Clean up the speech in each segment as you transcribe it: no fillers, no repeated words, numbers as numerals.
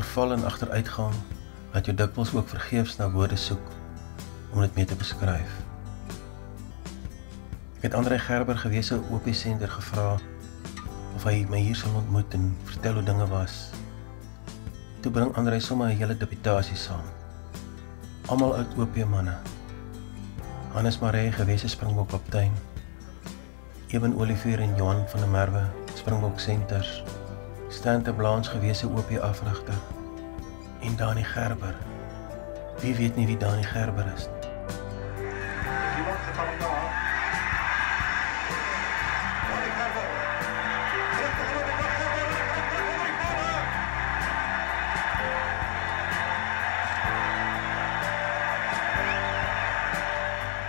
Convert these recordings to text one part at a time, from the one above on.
verval en agteruitgang wat jou dikwels ook vergeefs na woorde soek om dit mee te beskryf. Ek het André Gerber, gewese OP-sender, gevra of hy my hier sal ontmoet en vertel hoe dinge was. Toe bring André sommer 'n hele deputasie saam. Almal oud OP-manne. Hannes Maree, gewese Springbok-kaptein, Eben Olivier en Johan van der Merwe, Springbok-senters, Stan de Blanche, gewese OP-afrigter, en Dani Gerber. Wie weet nie wie Dani Gerber is?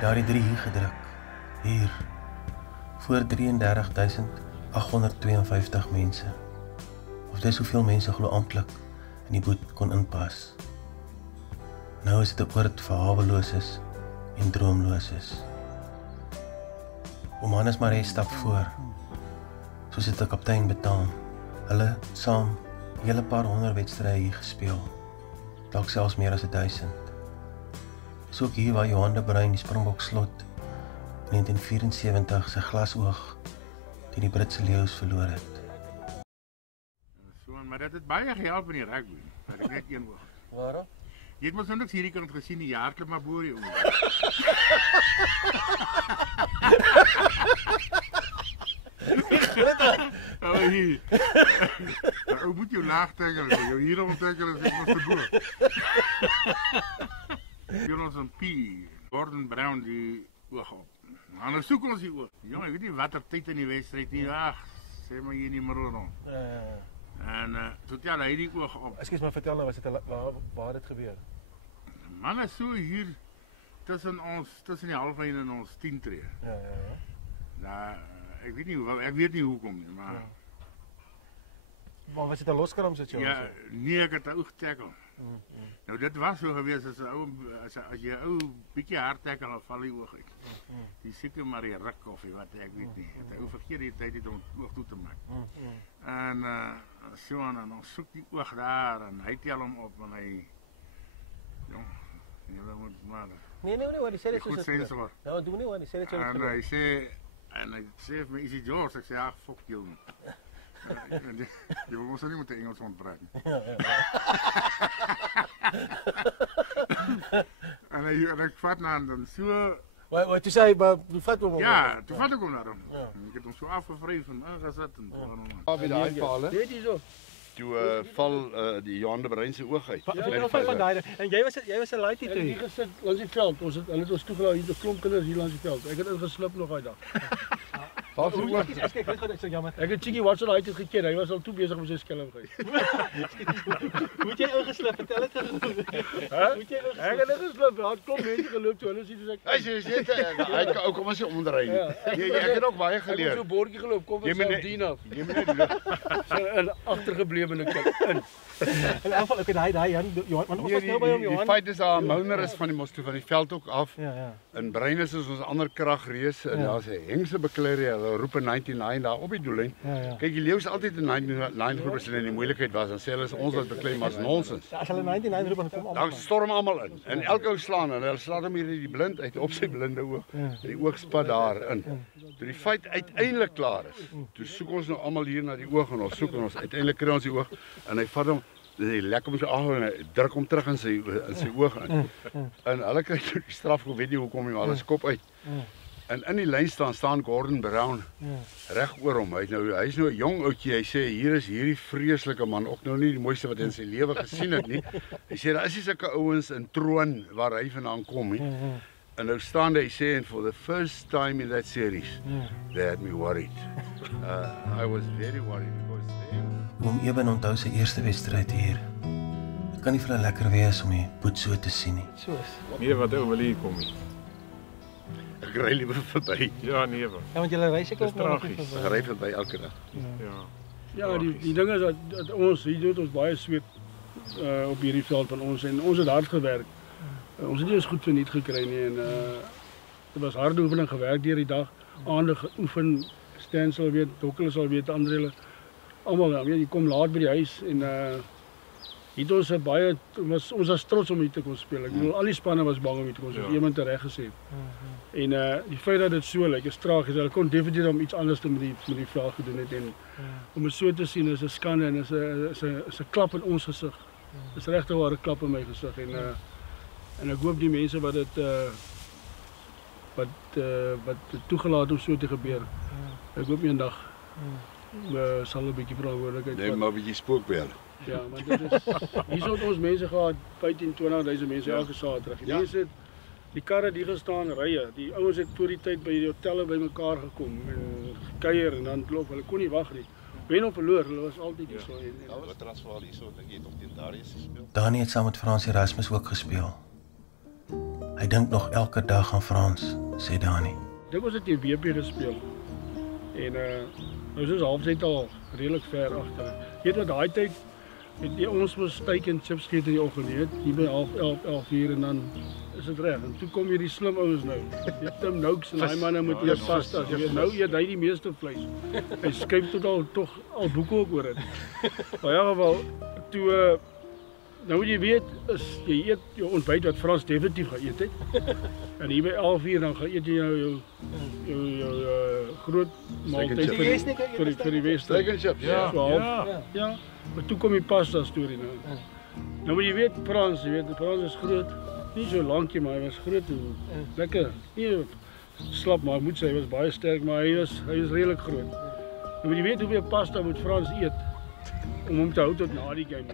Daar die 3 hier gedruk, hier, voor 33.852 mense. Of dis hoeveel mense glo amptelik in die boet kon inpas. Nou is dit 'n oord vir haweloses en droomloses. Oom Hannes Maree stap voor, soos het 'n kaptein betaam. Hulle saam hele paar 100 wedstrye hier gespeel, dalk selfs meer as 1000. Dis ook hier waar Johan de Bruin die Springbok slot in 1974 sy glasoog teen die Britse leeu's verloor het. So, maar dit het baie gehelp in die rugby. Dat ek net een oog. Waarom? Jy het mos nou niks hierdie kant gesien, die jaarklip maar boor die oog. Oh, hier. Ou moet jou laag tegel, jou hier om tegel is ek mos te boor. Jonas en P. Gordon Brown die oog op. Maar nou soek ons die oog. Jongen, ek weet nie wat tyd in die wedstryd nie. Ag, sê maar hier nie meer rond. En toe tel hy die oog op. Ekskuus, maar vertel nou, waar dit gebeur? Man is so hier tussen die halflyn en ons 10 tree. Ja. Nou, ek weet nie hoekom nie, maar... Maar was dit 'n loskram situasie? Ja, nee, ek het 'n oog tackle. Nou dit was so gewees as 'n ou as jy 'n ou bietjie hard tackle dan val die oog uit. Jy seker maar die ruk of wat ek weet nie. Het ou vergeet die tyd om oog toe te maak. En so en ons soek die oog daar en hy tel hom op en hy jong, jy moet maar. Nee, wat die sê dit soos dit. Nou, doen nie wat die sê dit soos dit. En hy sê vir my, is he George? Ek sê, ag, fuck you. Jy wil ons nie met die Engels ontbreek nie. En ek vat na dan so... Wat toe sê hy, maar toe vat hom? Ja, toe vat ek hom na hom. Ek het hom so afgevryf en ingesit en toe. Wie daai paal, hè? Dit is so. Toe val die Johan de Bruin se oog uit. Van daai. En jy was 'n laaitie toe. Ek het gesit langs die veld. Hulle het ons toegelaat hier 'n klomp kinders hier langs die veld. Ek het ingeslip nog daai dag. Ek weet goed, ek sê jammer. Ek het Chickie Watson uit het geken. Hy was al toe besig met sy skelmgeit. Moet jy ingeslip? Vertel dit gou. Moet jy ingeslip? Ek het ingeslip. Daar het klomp mense geloop toe. Hulle sê dis ek. Hy sê hy kan ook kom as jy omdraai nie. Ek het ook baie geleer. Ek het so 'n bordjie geloop. Kom ons sal dien af. Jy moet net so 'n agtergeblewe kant in. In elk geval, okay, daai Johan, want ons was nou by hom Johan. Die feit is daar 'n Milner is van die mos toe van die veld ook af. Ja. In Brein is ons ander kragreus en daar's 'n hengse beklerie. Hulle roep 'n 99 daar op die doellyn. Kyk, die leeu's altyd 'n 99 groep as hulle in die moeilikheid was en sê hulle is ons wat beklei maar is nonsens. As hulle 99 roep dan kom almal. Dan storm almal in. En elke ou slaan en hulle slaan hom hier in die blind uit op sy blinde oog. Die oogspat daarin. Toe die feit uiteindelik klaar is. Toe soek ons nou almal hier na die oog en ons soek en ons uiteindelik kry ons die oog en hy vat hom hy lek hom so af en hy druk hom terug in sy oog in. En hulle kry die straf, ek weet nie hoekom nie, maar hulle skop uit. En in die lyn staan Gordon Brown reg oor hom. Hy's nou 'n jong ouetjie. Hy sê hier is hierdie vreeslike man, ook nou nie die mooiste wat hy in sy lewe gesien het nie. Hy sê daar is nie sulke ouens in Troon waar hy vandaan kom nie. En nou staan hy sê and for the first time in that series they had me worried. I was very worried because Oom Eben onthou sy eerste wedstryd hier. Dit kan nie vir 'n lekker wees om die boet so te sien nie. Soos. Nee, wat ou wil hier kom nie. ek ry liewer verby. Ja, nee. Ja, want jy ry seker tragies. Ek ry verby elke dag. Ja, die ding is dat ons hier doen ons baie sweet op hierdie veld van ons en ons het hard gewerk. Ons het nie eens goed verniet gekry nie en dit was harde oefening gewerk deur die dag, aande geoefen, Stan sal weet, Dokkel sal weet, Andre, almal, weet jy kom laat by die huis en het ons baie ons was trots om hier te kon speel. Ek bedoel al die spanne was bang om hier te kon speel, soos iemand reg gesê het. En die feit dat dit so lyk, is tragies. Hulle kon definitief om iets anders te met die veld gedoen het en om dit so te sien is 'n skande en is 'n klap in ons gesig. Dis regtig 'n klap in my gesig en ek hoop die mense wat dit wat toegelaat om so te gebeur. Ek hoop eendag sal 'n bietjie verantwoordelikheid Nee, maar 'n bietjie spook by hulle. Ja, want dit is hier het ons mense gehad, 15-20.000 mense elke Saterdag. Die mense het die karre die gestaan rye. Die ouens het voor die tyd by die hotelle bymekaar gekom en gekuier en dan loop. Hulle kon nie wag nie. Wen of verloor, hulle was altyd hier so en Wat Transvaal hierso, dink jy het nog teen Darius gespeel? Dani het saam met Frans Erasmus ook gespeel. Hy dink nog elke dag aan Frans, sê Dani. Dink ons het die WP gespeel. En nou is ons halfsyd al redelik ver agter. Jy weet wat daai tyd het ons mos steak en chips gegee in die oggend, jy weet, hier by 11:30 en dan is dit reg. En toe kom hierdie slim ouens nou. Die Tim Noakes en daai manne met eers pastas. Jy weet nou eet hy die meeste vleis. Hy skryf tog al boeke ook oor dit. Maar in elk geval toe nou moet jy weet is jy eet jou ontbyt wat Frans definitief gaan eet het. En hier by 11:00 dan gaan eet jy jou groot maaltyd vir die Wes. Steak and chips. Ja. Maar toe kom die pasta storie nou. Nou moet jy weet Frans is groot. Nie so lankie maar hy was groot en lekker. Nie slap maar moet sê hy was baie sterk maar hy is redelik groot. Nou moet jy weet hoeveel pasta moet Frans eet om hom te hou tot na die game.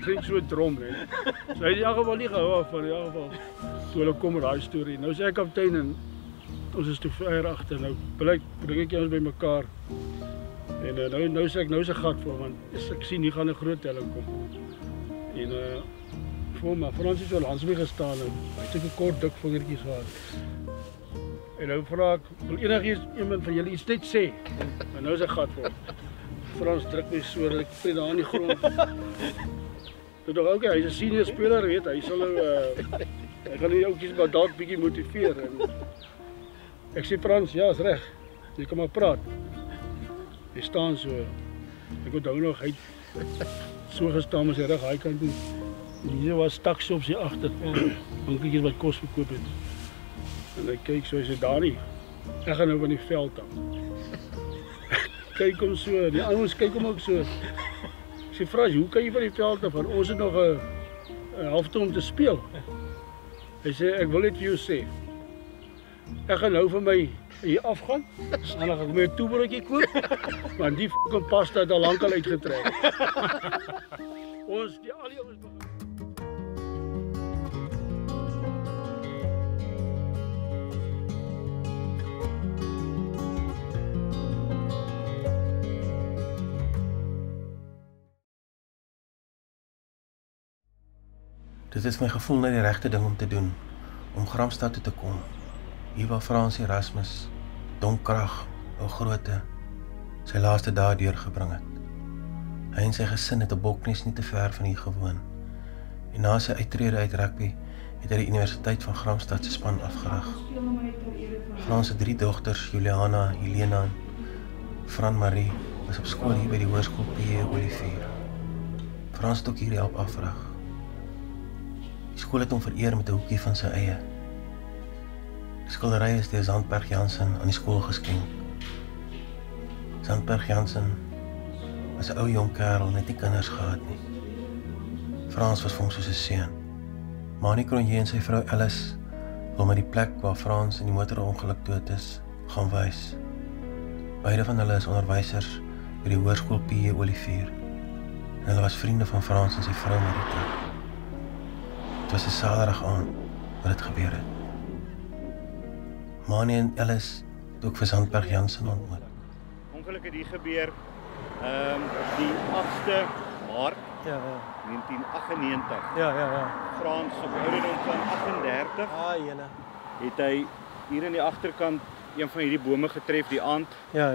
Drink so 'n drom net. So hy het in elk geval nie gehou af van in elk geval. Toe hulle kom met daai storie. Nou sê ek kaptein en ons is te ver agter. Nou bring ek ons bymekaar. En nou sê ek nou is 'n gat vir hom want ek sien hier gaan 'n groot telling kom. En vir my Frans het so langs my gestaan en hy het 'n kort dik vingertjies gehad. En nou vra ek, wil iemand van julle iets net sê? En nou is 'n gat vir hom. Frans druk my so dat ek vlieg daar aan die grond. Ek dink okay, hy's 'n senior speler, weet hy sal nou hy gaan die ouetjies maar dalk bietjie motiveer en ek sê Frans, ja, is reg. Jy kan maar praat. Hy staan so. Ek onthou nog hy so gestaan met sy rug hy kant toe. En hier was takshops hier agter. Winkeltjies wat kos verkoop het. En hy kyk so, hy sê Dani, ek gaan nou van die veld af. Kyk hom so, die ouens kyk hom ook so. Ek sê Frans, hoe kan jy van die veld af? Want ons het nog 'n helfte om te speel. Hy sê ek wil net vir jou sê. Ek gaan nou vir my hier afgaan. En dan gaan ek my 'n toebroodjie koop. Want die fucking pasta het al lank al uitgetrek. Ons al die ouens Dit is my gevoel net die regte ding om te doen, om Gramstad toe te kom. Hier waar Frans Erasmus, Donkrag, ou groote, sy laaste dae deurgebring het. Hy en sy gesin het 'n Boknes nie te ver van hier gewoon. En na sy uittrede uit rugby het hy die Universiteit van Gramstad se span afgerig. Frans se 3 dogters, Juliana, Helena en Fran Marie, was op skool hier by die hoërskool P. Olivier. Frans het ook hier help afrig. Die skool het hom vereer met 'n hoekie van sy eie. Die skildery is deur Zandberg Jansen aan die skool geskenk. Zandberg Jansen was 'n ou jong kerel, net nie kinders gehad nie. Frans was vir hom soos 'n seun. Manie Cronje en sy vrou Alice wil my die plek waar Frans in die motorongeluk dood is, gaan wys. Beide van hulle is onderwysers by die hoërskool P. Olivier. En hulle was vriende van Frans en sy vrou Marita. Het was 'n Saterdag aand wat dit gebeur het. Manie en Alice het ook vir Zandberg Jansen ontmoet. Ongeluk het hier gebeur die 8de Maart 1998. Ja. Frans op ouderdom van 38 Jene. het hy hier in die agterkant een van hierdie bome getref die aand. Ja.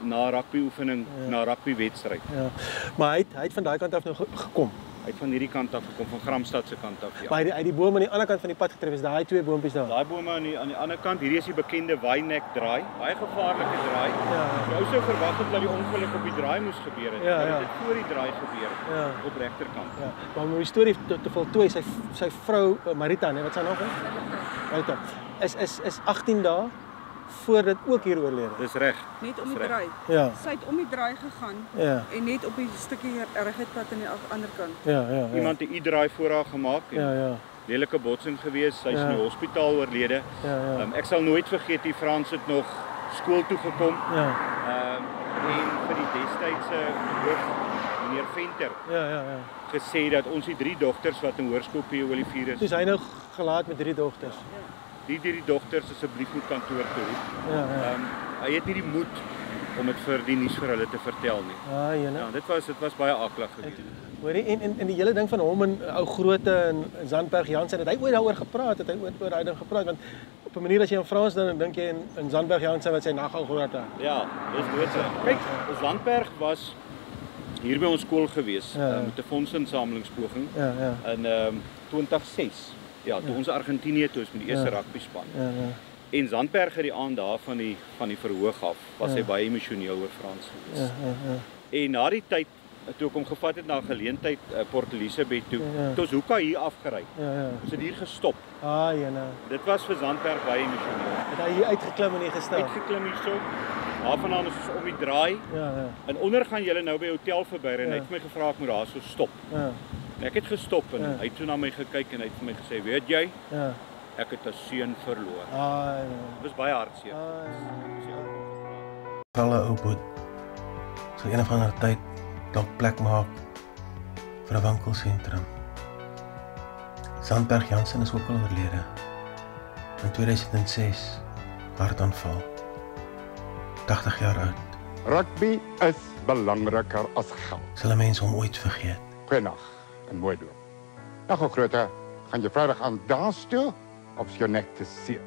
Na rugby oefening, na rugby wedstryd. Ja. Maar hy het van daai kant af nou gekom. Hy het van hierdie kant af gekom, van Gramstad se kant af, ja. Maar hy die boom aan die ander kant van die pad getref is, daai 2 boontjies daar. Daai bome aan die ander kant, hierdie is die bekende Wynneck draai, baie gevaarlike draai. Jy sou verwag het dat die ongeluk op die draai moes gebeur het, maar dit het voor die draai gebeur, op regterkant. Ja, maar om die storie te voltooi, sy vrou Marita, nee, wat sy naam is? Marita, is 18 dae voor dit ook hier oorlede. Dis reg. Net om die draai. Ja. Sy het om die draai gegaan en net op die stukkie regheidpad aan die ander kant. Ja. Iemand het 'n U-draai voor haar gemaak en Ja. lelike botsing gewees. Sy is in die hospitaal oorlede. Ek sal nooit vergeet die Frans het nog skool toe gekom. En vir die destydse hoof meneer Venter gesê dat ons die 3 dogters wat in hoërskool P. Olivier is. Dis hy nou gelaat met 3 dogters. Die dogters asseblief moet kantoor toe roep. Hy het nie die moed om dit vir die nuus vir hulle te vertel nie. Ja, dit was baie aklig geweest. Hoorie, en die hele ding van hom en ou Groote en Zandberg Jansen, het hy ooit daaroor gepraat, oor daai ding gepraat, want op 'n manier as jy in Frans dan dink jy in Zandberg Jansen wat sy nag ou Groote. Ja, dis doodse. Kyk, Zandberg was hier by ons skool gewees met 'n fondsinsamelingspoging in 2006. Ja, toe ons Argentinië toe is met die eerste rugby span. En Zandberg het die aand daar van die verhoog af, was hy baie emosioneel oor Frans gewees. En na die tyd toe ek hom gevat het na 'n geleentheid Port Elizabeth toe, het ons hoeka hier afgery. Ons het hier gestop. Dit was vir Zandberg baie emosioneel. Het hy hier uitgeklim en hier gestaan? Uitgeklim hierso. Daarvandaan is ons om die draai. En onder gaan julle nou by hotel verby en hy het my gevra ek moet daarso stop. En ek het gestop en hy het toe na my gekyk en hy het vir my gesê, weet jy, ek het 'n seun verloor. Dit was baie hartseer. Alle ou boot sal een of ander tyd dalk plek maak vir 'n winkelsentrum. Zandberg Jansen is ook al oorlede in 2006, hartaanval. 80 jaar oud. Rugby is belangriker as geld. Sal 'n mens hom ooit vergeet? Goeienaand en mooi doen. Nou, Groote, gaan jy Vrydag aan dans toe of is jou nek te seer?